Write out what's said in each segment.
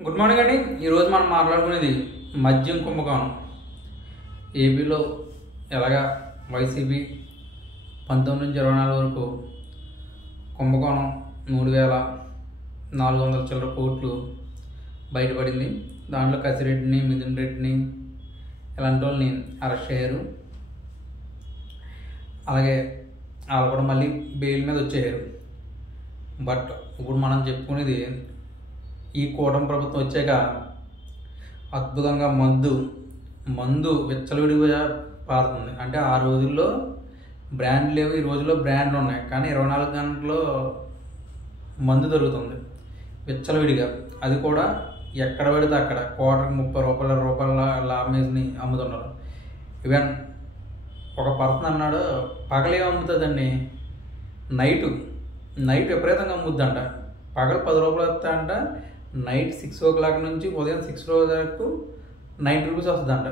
Good morning అండి. ఈరోజు మనం మాట్లాడుకునేది మద్యం కుంభకోణం. ఏపీలో ఎలాగా వైసీపీ 19 నుంచి 24 వరకు కుంభకోణం 3,400 చిల్లర కోట్లు బయటపడింది. దాంట్లో కసిరెడ్డిని, మిథున్ రెడ్డిని ఇలాంటి వాళ్ళని అరెస్ట్ అయ్యారు. అలాగే వాళ్ళు కూడా మళ్ళీ బెయిల్ మీద వచ్చేయారు. బట్ ఇప్పుడు మనం చెప్పుకునేది ఈ కూటమి ప్రభుత్వం వచ్చాక అద్భుతంగా మందు విచ్చలవిడిగా పారుతుంది. అంటే ఆ రోజుల్లో బ్రాండ్ లేవు, ఈ రోజుల్లో బ్రాండ్లు ఉన్నాయి, కానీ 24 గంటల్లో మందు దొరుకుతుంది విచ్చలవిడిగా. అది కూడా ఎక్కడ పడితే అక్కడ క్వార్టర్కి 30 రూపాయల లాభమేసి అమ్ముతున్నారు. ఈవెన్ ఒక పర్సన్ అన్నాడు, పగలే అమ్ముతుందండి, నైట్ విపరీతంగా అమ్ముద్దంట. పగలు 10 రూపాయలు వస్తాయంట, నైట్ 6 o'clock నుంచి ఉదయం 6 వరకు 90 రూపీస్ వస్తుందంట.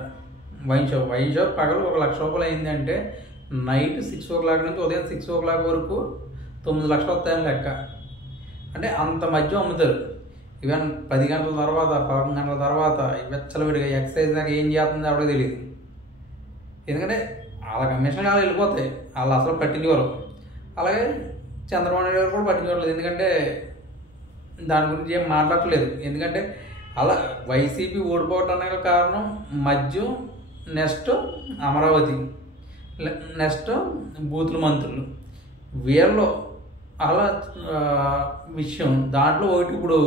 వైన్ షాప్ పగలు 1 లక్ష రూపాయలు అయింది అంటే నైట్ 6 o'clock నుంచి ఉదయం 6 o'clock వరకు 9 లక్షలు వస్తాయని లెక్క. అంటే అంత మద్యం అమ్ముతారు. ఈవెన్ 10 గంటల తర్వాత 11 గంటల తర్వాత వెచ్చలవిడిగా ఎక్సైజ్ దాకా ఏం చేస్తుందో ఎవరికి తెలియదు. ఎందుకంటే వాళ్ళ కమిషన్ వాళ్ళు వెళ్ళిపోతాయి, వాళ్ళు అసలు పట్టించుకోరు. అలాగే చంద్రబాబు నాయుడు గారు కూడా పట్టించుకోవట్లేదు, ఎందుకంటే దాని గురించి ఏం మాట్లాడట్లేదు. ఎందుకంటే అలా వైసీపీ ఓడిపోవటానికి కారణం మద్యం, నెక్స్ట్ అమరావతి, నెక్స్ట్ బూతుల మంత్రులు, వీళ్ళు అలా విషయం. దాంట్లో ఒకటి ఇప్పుడు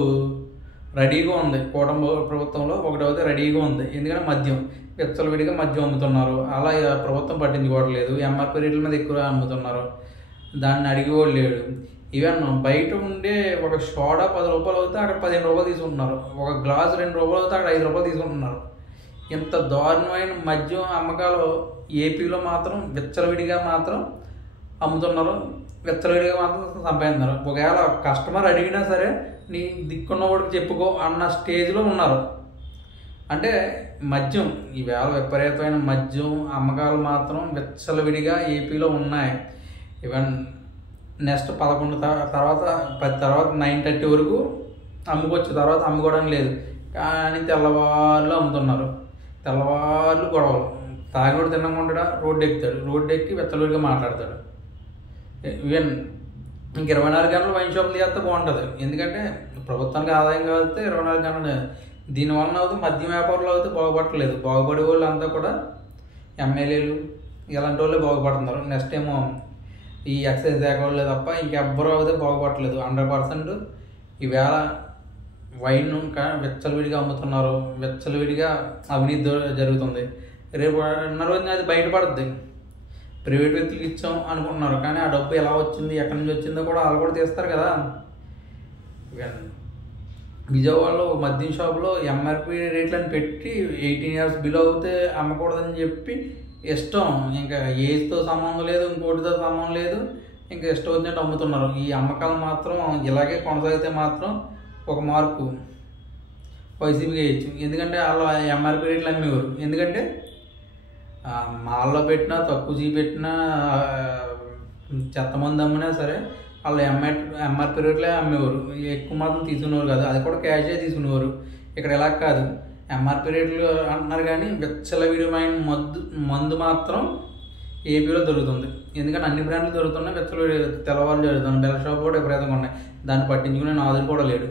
రెడీగా ఉంది, కూటమి ప్రభుత్వంలో ఒకటి అయితే రెడీగా ఉంది. ఎందుకంటే మద్యం విచ్చలవిడిగా మద్యం అమ్ముతున్నారు, అలా ప్రభుత్వం పట్టించుకోవట్లేదు. ఎంఆర్పీ రేట్ల మీద ఎక్కువ అమ్ముతున్నారు, దాన్ని అడిగేవాళ్ళు లేడు. ఈవెన్ బయట ఉండే ఒక సోడా 10 రూపాయలు అవుతే అక్కడ 15 రూపాయలు తీసుకుంటున్నారు, ఒక గ్లాసు 2 రూపాయలు అవుతే అక్కడ 5 రూపాయలు తీసుకుంటున్నారు. ఇంత దారుణమైన మద్యం అమ్మకాలు ఏపీలో మాత్రం విచ్చలవిడిగా మాత్రం అమ్ముతున్నారు, విచ్చలవిడిగా మాత్రం సంపాదిస్తున్నారు. ఒకవేళ కస్టమర్ అడిగినా సరే నీ దిక్కున్నవాడికి చెప్పుకో అన్న స్టేజ్లో ఉన్నారు. అంటే మద్యం ఈవేళ విపరీతమైన మద్యం అమ్మకాలు మాత్రం విచ్చలవిడిగా ఏపీలో ఉన్నాయి. ఈవెన్ నెక్స్ట్ 11 తర్వాత 10 తర్వాత 9:30 వరకు అమ్ముకోవచ్చు, తర్వాత అమ్ముకోవడం లేదు. కానీ తెల్లవారులు అమ్ముతున్నారు, తెల్లవారులు గొడవలు. తాగినోడు తినకుండా రోడ్డు ఎక్కుతాడు, రోడ్డు ఎక్కి వెచ్చలుడిగా మాట్లాడతాడు. ఈవెన్ ఇంక 24 గంటలు వైన్ షాపులు చేస్తే బాగుంటుంది. ఎందుకంటే ప్రభుత్వానికి ఆదాయం కాబట్టి 24 గంటలు. దీనివల్ల అవుతుంది మద్యం వ్యాపారులు అయితే బాగుపడట్లేదు. బాగుపడే వాళ్ళు అంతా కూడా ఎమ్మెల్యేలు ఇలాంటి వాళ్ళే బాగుపడుతున్నారు. నెక్స్ట్ ఏమో ఈ ఎక్సైజ్ శాఖ వాళ్ళే తప్ప ఇంకెవ్వరూ అయితే బాగుపడట్లేదు. 100% ఈవేళ వైన్ విచ్చలవిడిగా అమ్ముతున్నారు, విచ్చలవిడిగా అవినీతి జరుగుతుంది. రేపు అన్న రోజున అది బయటపడుద్ది. ప్రైవేట్ వ్యక్తులకు ఇచ్చాం అనుకుంటున్నారు, కానీ ఆ డబ్బు ఎలా వచ్చింది, ఎక్కడి నుంచి వచ్చిందో కూడా వాళ్ళు కూడా తీస్తారు కదా. విజయవాడలో మద్యం షాపులో ఎంఆర్పీ రేట్లను పెట్టి 18 years బిలో అవుతే అమ్మకూడదని చెప్పి ఇష్టం, ఇంకా ఏజ్తో సంబంధం లేదు, ఇంకోటితో సంబంధం లేదు, ఇంకా ఇష్టం వచ్చినట్టు అమ్ముతున్నారు. ఈ అమ్మకాలు మాత్రం ఇలాగే కొనసాగితే మాత్రం ఒక మార్కు వైసీపీకి వేయచ్చు. ఎందుకంటే వాళ్ళు ఎంఆర్పీ రేట్లు అమ్మేవారు. ఎందుకంటే మాల్లో పెట్టినా తక్కువ చూపెట్టినా చెత్త మంది అమ్మినా సరే వాళ్ళు ఎంఆర్పీ రేట్లే అమ్మేవారు, ఎక్కువ మాత్రం తీసుకునేవారు కాదు. అది కూడా క్యాషే తీసుకునేవారు. ఇక్కడ ఎలా కాదు, ఎంఆర్పీ రేట్లు అంటున్నారు కానీ విచ్చలవిడిమైన మందు మాత్రం ఏపీలో దొరుకుతుంది. ఎందుకంటే అన్ని బ్రాండ్లు దొరుకుతున్నాయి, విచ్చలవిడి తెల్లవాళ్ళు జరుగుతుంది. బెల్ల షాప్ కూడా విపరీతంగా ఉన్నాయి, దాన్ని పట్టించుకునే నాదులు కూడా లేడు.